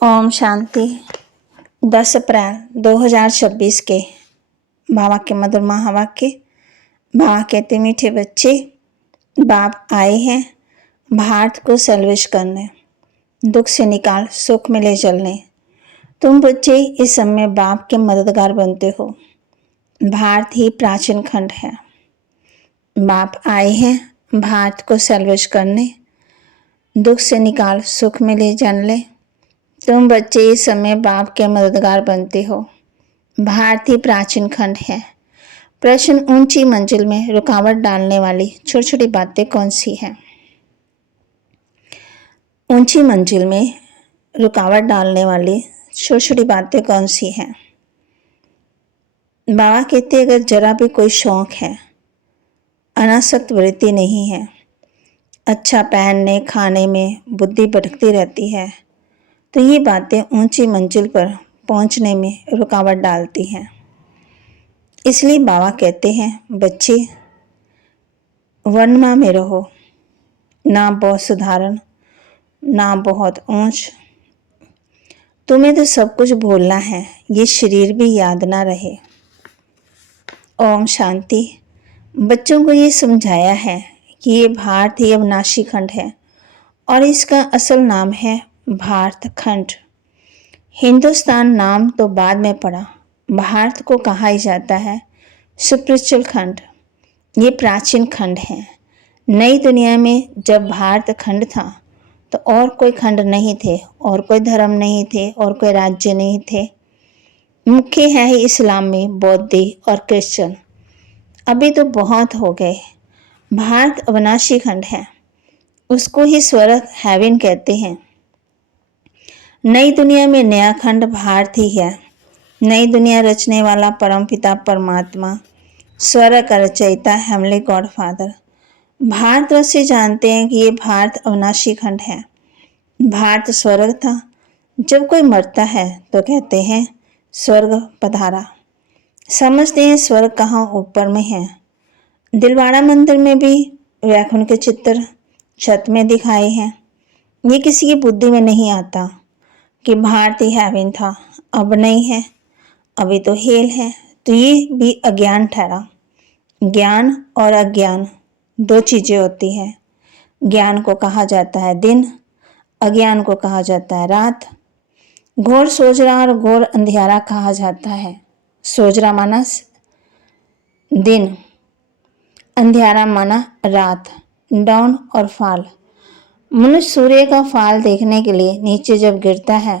ओम शांति। 10 अप्रैल 2026 के बाबा के मधुर महावाक्य। बाबा कहते, मीठे बच्चे, बाप आए हैं भारत को सलवेश करने, दुख से निकाल सुख में ले चलने। तुम बच्चे इस समय बाप के मददगार बनते हो। भारत ही प्राचीन खंड है। बाप आए हैं भारत को सलवेश करने, दुख से निकाल सुख में ले चलने। तुम बच्चे इस समय बाप के मददगार बनते हो। भारत ही प्राचीन खंड है। प्रश्न, ऊंची मंजिल में रुकावट डालने वाली छोटी छोटी बातें कौन सी हैं? ऊंची मंजिल में रुकावट डालने वाली छोटी छोटी बातें कौन सी हैं? बाबा कहते, अगर जरा भी कोई शौक है, अनासक्त वृत्ति नहीं है, अच्छा पहनने खाने में बुद्धि भटकती रहती है, तो ये बातें ऊंची मंजिल पर पहुंचने में रुकावट डालती हैं। इसलिए बाबा कहते हैं, बच्चे वर्णमा में रहो, ना बहुत साधारण ना बहुत ऊंच। तुम्हें तो सब कुछ बोलना है, ये शरीर भी याद ना रहे। ओम शांति। बच्चों को ये समझाया है कि ये भारत ही अविनाशी खंड है और इसका असल नाम है भारत खंड। हिंदुस्तान नाम तो बाद में पड़ा। भारत को कहा ही जाता है स्पिरिचुअल खंड। ये प्राचीन खंड है। नई दुनिया में जब भारत खंड था तो और कोई खंड नहीं थे, और कोई धर्म नहीं थे, और कोई राज्य नहीं थे। मुख्य है ही इस्लाम में बौद्ध और क्रिश्चियन। अभी तो बहुत हो गए। भारत अविनाशी खंड है, उसको ही स्वर्ग हेवन कहते हैं। नई दुनिया में नया खंड भारत ही है। नई दुनिया रचने वाला परमपिता परमात्मा, स्वर्ग का रचयिता हेमली गॉड फादर। भारतवासी जानते हैं कि ये भारत अविनाशी खंड है। भारत स्वर्ग था। जब कोई मरता है तो कहते हैं स्वर्ग पधारा। समझते हैं स्वर्ग कहाँ ऊपर में है। दिलवाड़ा मंदिर में भी वैकुंठ के चित्र छत में दिखाए हैं। ये किसी की बुद्धि में नहीं आता कि भारत ही हेवन था, अब नहीं है, अभी तो हेल है। तो ये भी अज्ञान ठहरा। ज्ञान और अज्ञान दो चीजें होती हैं। ज्ञान को कहा जाता है दिन, अज्ञान को कहा जाता है रात। घोर सोजरा और घोर अंधियारा कहा जाता है। सोजरा माना दिन, अंधियारा माना रात, डाउन और फॉल। मनुष्य सूर्य का फाल देखने के लिए नीचे जब गिरता है,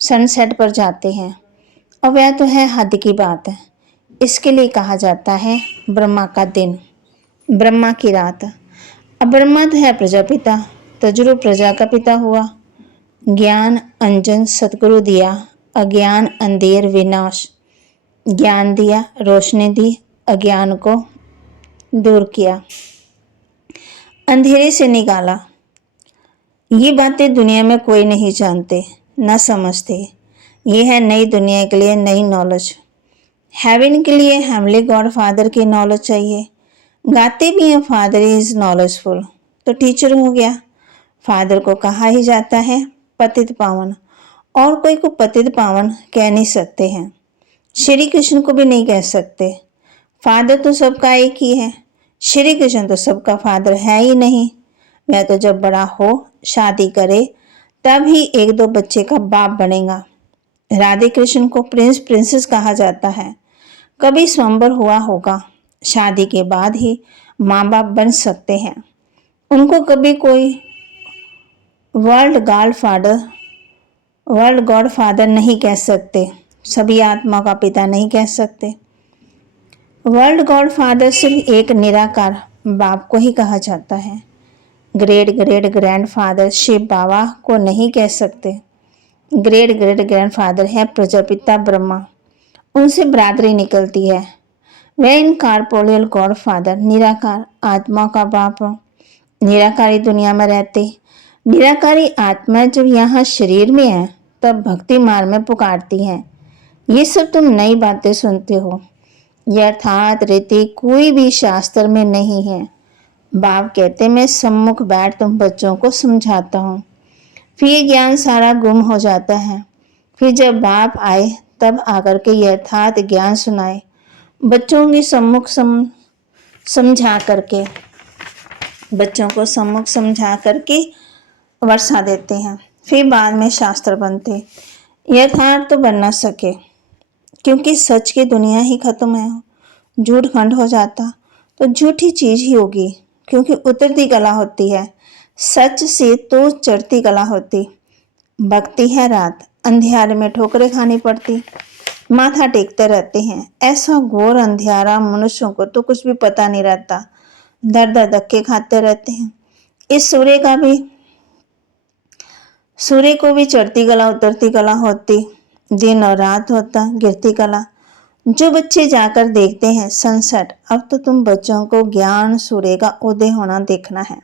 सनसेट पर जाते हैं, और वह तो है हद की बात है। इसके लिए कहा जाता है ब्रह्मा का दिन, ब्रह्मा की रात। अब ब्रह्मा तो है प्रजापिता, तजुर्ब प्रजा का पिता हुआ। ज्ञान अंजन सतगुरु दिया, अज्ञान अंधेर विनाश। ज्ञान दिया, रोशनी दी, अज्ञान को दूर किया, अंधेरे से निकाला। ये बातें दुनिया में कोई नहीं जानते, न समझते। ये है नई दुनिया के लिए नई नॉलेज। हेवन के लिए हेमली गॉड फादर की नॉलेज चाहिए। गाते भी हैं फादर इज नॉलेजफुल, तो टीचर हो गया। फादर को कहा ही जाता है पतित पावन, और कोई को पतित पावन कह नहीं सकते हैं। श्री कृष्ण को भी नहीं कह सकते। फादर तो सबका एक ही है। श्री कृष्ण तो सबका फादर है ही नहीं। वह तो जब बड़ा हो, शादी करे, तब ही एक दो बच्चे का बाप बनेगा। राधे कृष्ण को प्रिंस प्रिंसेस कहा जाता है। कभी स्वयंवर हुआ होगा, शादी के बाद ही माँ बाप बन सकते हैं। उनको कभी कोई वर्ल्ड गॉड फादर नहीं कह सकते। सभी आत्मा का पिता नहीं कह सकते। वर्ल्ड गॉड फादर सिर्फ एक निराकार बाप को ही कहा जाता है। Great great grand father Shiv Baba को नहीं कह सकते। ग्रेट ग्रेट ग्रैंड फादर है प्रजापिता ब्रह्मा, उनसे बरादरी निकलती है। वह इनकॉर्पोरियल गॉड फादर निराकार आत्मा का बाप, निराकारी दुनिया में रहते। निराकारी आत्मा जब यहाँ शरीर में है तब भक्ति मार्ग में पुकारती हैं। ये सब तुम नई बातें सुनते हो। यह अर्थात रीति कोई भी शास्त्र में नहीं है। बाप कहते, मैं सम्मुख बैठ तुम बच्चों को समझाता हूँ, फिर ये ज्ञान सारा गुम हो जाता है। फिर जब बाप आए तब आकर के यथार्थ ज्ञान सुनाए, बच्चों की समझा करके, बच्चों को सम्मुख समझा करके वर्षा देते हैं। फिर बाद में शास्त्र बनते। यथार्थ तो बन ना सके, क्योंकि सच की दुनिया ही खत्म है। झूठ खंड हो जाता तो झूठी चीज ही होगी, क्योंकि उतरती कला होती है, सच से तो चढ़ती कला होती। भक्ति है रात, अंधियारे में ठोकरें खानी पड़ती, माथा टेकते रहते हैं। ऐसा घोर अंधियारा, मनुष्यों को तो कुछ भी पता नहीं रहता, दर दर धक्के खाते रहते हैं। इस सूर्य को भी चढ़ती कला उतरती कला होती, दिन और रात होता गिरती कला। जो बच्चे जाकर देखते हैं सनसेट, अब तो तुम बच्चों को ज्ञान सूर्य का उदय होना देखना है।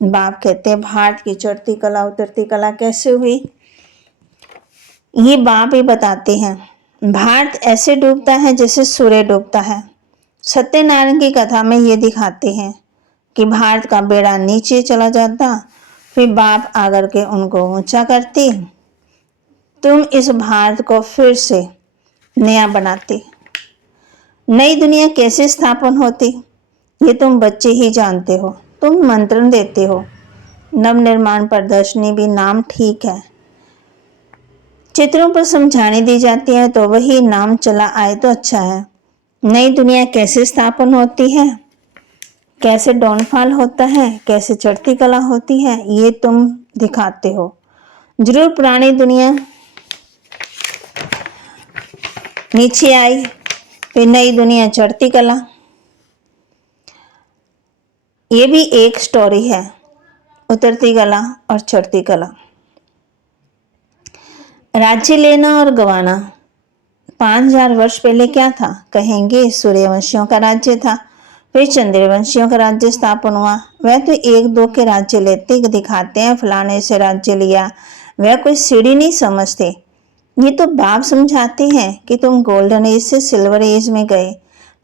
बाप कहते हैं भारत की चढ़ती कला उतरती कला कैसे हुई, ये बाप ही बताते हैं। भारत ऐसे डूबता है जैसे सूर्य डूबता है। सत्यनारायण की कथा में ये दिखाते हैं कि भारत का बेड़ा नीचे चला जाता, फिर बाप आकर के उनको ऊंचा करती, तुम इस भारत को फिर से नया बनाते। नई दुनिया कैसे स्थापन होती, ये तुम बच्चे ही जानते हो। तुम मंत्रण देते हो। नवनिर्माण प्रदर्शनी भी नाम ठीक है, चित्रों पर समझाने दी जाती है, तो वही नाम चला आए तो अच्छा है। नई दुनिया कैसे स्थापन होती है, कैसे डाउनफॉल होता है, कैसे चढ़ती कला होती है, ये तुम दिखाते हो। जरूर पुरानी दुनिया नीचे आई, फिर नई दुनिया चढ़ती कला, ये भी एक स्टोरी है, उतरती कला और चढ़ती कला। राज्य लेना और गंवाना। 5000 वर्ष पहले क्या था, कहेंगे सूर्यवंशियों का राज्य था, फिर चंद्रवंशियों का राज्य स्थापन हुआ। वह तो एक दो के राज्य लेते दिखाते हैं, फलाने से राज्य लिया, वह कोई सीढ़ी नहीं समझते। ये तो बाप समझाते हैं कि तुम गोल्डन एज से सिल्वर एज में गए,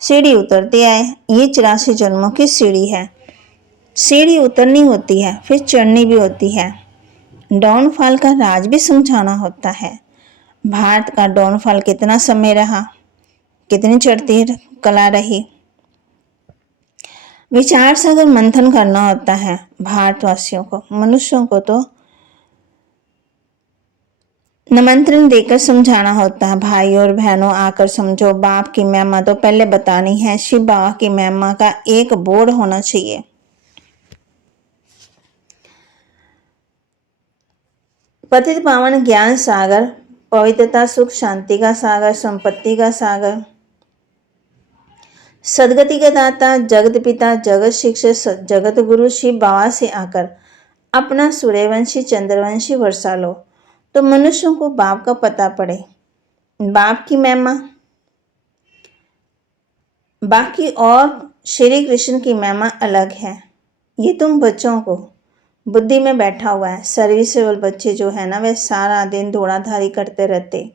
सीढ़ी उतरते आए। ये 84 जन्मों की सीढ़ी है। सीढ़ी उतरनी होती है, फिर चढ़नी भी होती है। डाउनफॉल का राज भी समझाना होता है। भारत का डाउनफॉल कितना समय रहा, कितनी चढ़ती कला रही, विचार सागर मंथन करना होता है। भारतवासियों को, मनुष्यों को तो निमंत्रण देकर समझाना होता है। भाई और बहनों आकर समझो, बाप की महिमा तो पहले बतानी है। शिव बाबा की महिमा का एक बोर्ड होना चाहिए। पतित पावन ज्ञान सागर, पवित्रता सुख शांति का सागर, संपत्ति का सागर, सदगति का दाता, जगत पिता, जगत शिक्षक, जगत गुरु शिव बाबा से आकर अपना सूर्यवंशी चंद्रवंशी वर्षा लो, तो मनुष्यों को बाप का पता पड़े। बाप की महिमा बाकी और श्री कृष्ण की महिमा अलग है। ये तुम बच्चों को बुद्धि में बैठा हुआ है। सर्विसेबल बच्चे जो है ना, वे सारा दिन दौड़ाधारी करते रहते,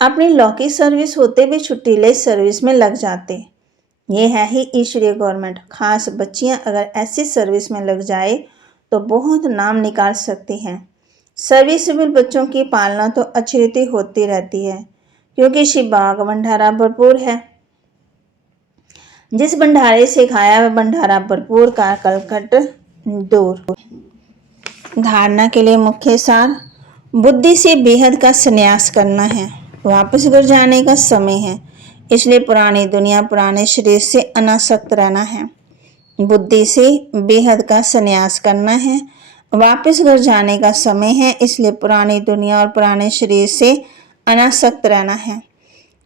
अपनी लौकिक सर्विस होते भी छुट्टी ले सर्विस में लग जाते। ये है ही ईश्वरीय गवर्नमेंट। खास बच्चियां अगर ऐसी सर्विस में लग जाए तो बहुत नाम निकाल सकती हैं। सर्विसेबल बच्चों की पालना तो अच्छी रीति होती रहती है, क्योंकि शिव बाबा का भंडारा भरपूर है। जिस भंडारे से खाया वह भंडारा भरपूर का कलकट दूर। धारणा के लिए मुख्य सार, बुद्धि से बेहद का संन्यास करना है, वापस घर जाने का समय है। इसलिए पुरानी दुनिया पुराने शरीर से अनासक्त रहना है। बुद्धि से बेहद का संन्यास करना है, वापस घर जाने का समय है। इसलिए पुरानी दुनिया और पुराने शरीर से अनासक्त रहना है।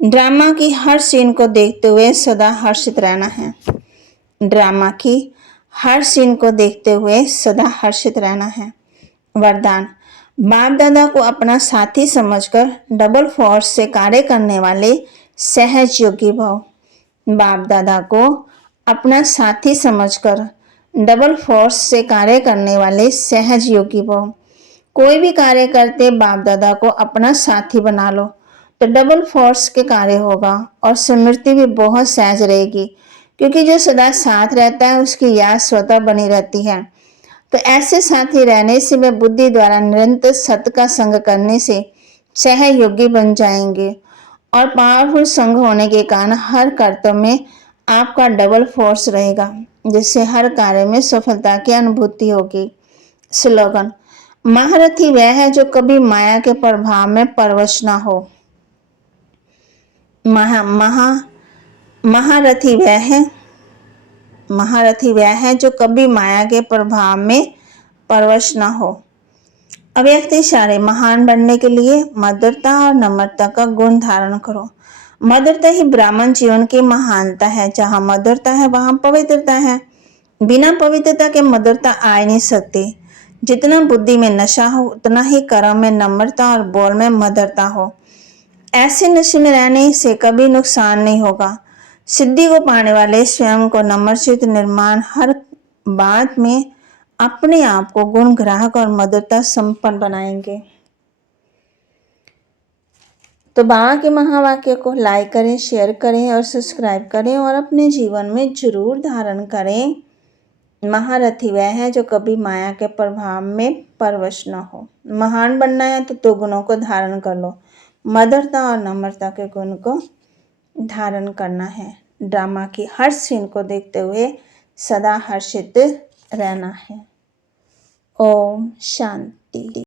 ड्रामा की हर सीन को देखते हुए सदा हर्षित रहना है। ड्रामा की हर सीन को देखते हुए सदा हर्षित रहना है। वरदान, बाप दादा को अपना साथी समझकर डबल फोर्स से कार्य करने वाले सहज योगी भव। बाप दादा को अपना साथी समझकर डबल फोर्स से कार्य करने वाले सहज योगी भव। कोई भी कार्य करते बाप दादा को अपना साथी बना लो तो डबल फोर्स के कार्य होगा और स्मृति भी बहुत सहज रहेगी, क्योंकि जो सदा साथ रहता है उसकी याद स्वतः बनी रहती है। तो ऐसे साथी रहने से वे बुद्धि द्वारा निरंतर सत्य का संग करने से सहयोगी बन जाएंगे और पावरफुल संग होने के कारण हर कर्तव्य में आपका डबल फोर्स रहेगा, जिससे हर कार्य में सफलता की अनुभूति होगी। स्लोगन: महारथी वह है जो कभी माया के प्रभाव में परवश ना हो। महारथी वह है जो कभी माया के प्रभाव में परवश ना हो। अव्यक्त इशारे: महान बनने के लिए मधुरता और नम्रता का गुण धारण करो। मधुरता ही ब्राह्मण जीवन की महानता है। जहाँ मधुरता है वहाँ पवित्रता है। बिना पवित्रता के मधुरता आ नहीं सकती। जितना बुद्धि में नशा हो उतना ही कर्म में नम्रता और बोल में मधुरता हो। ऐसे नशे में रहने से कभी नुकसान नहीं होगा। सिद्धि को पाने वाले स्वयं को नम्रचित्त निर्माण हर बात में अपने आप को गुण ग्राहक और मधुरता संपन्न बनाएंगे। तो बाबा के महावाक्य को लाइक करें, शेयर करें और सब्सक्राइब करें और अपने जीवन में जरूर धारण करें। महारथी वह है जो कभी माया के प्रभाव में परवश न हो। महान बनना है तो 2 गुणों को धारण कर लो। मधुरता और नम्रता के गुण को धारण करना है। ड्रामा की हर सीन को देखते हुए सदा हर्षित रहना है। ओम शांति।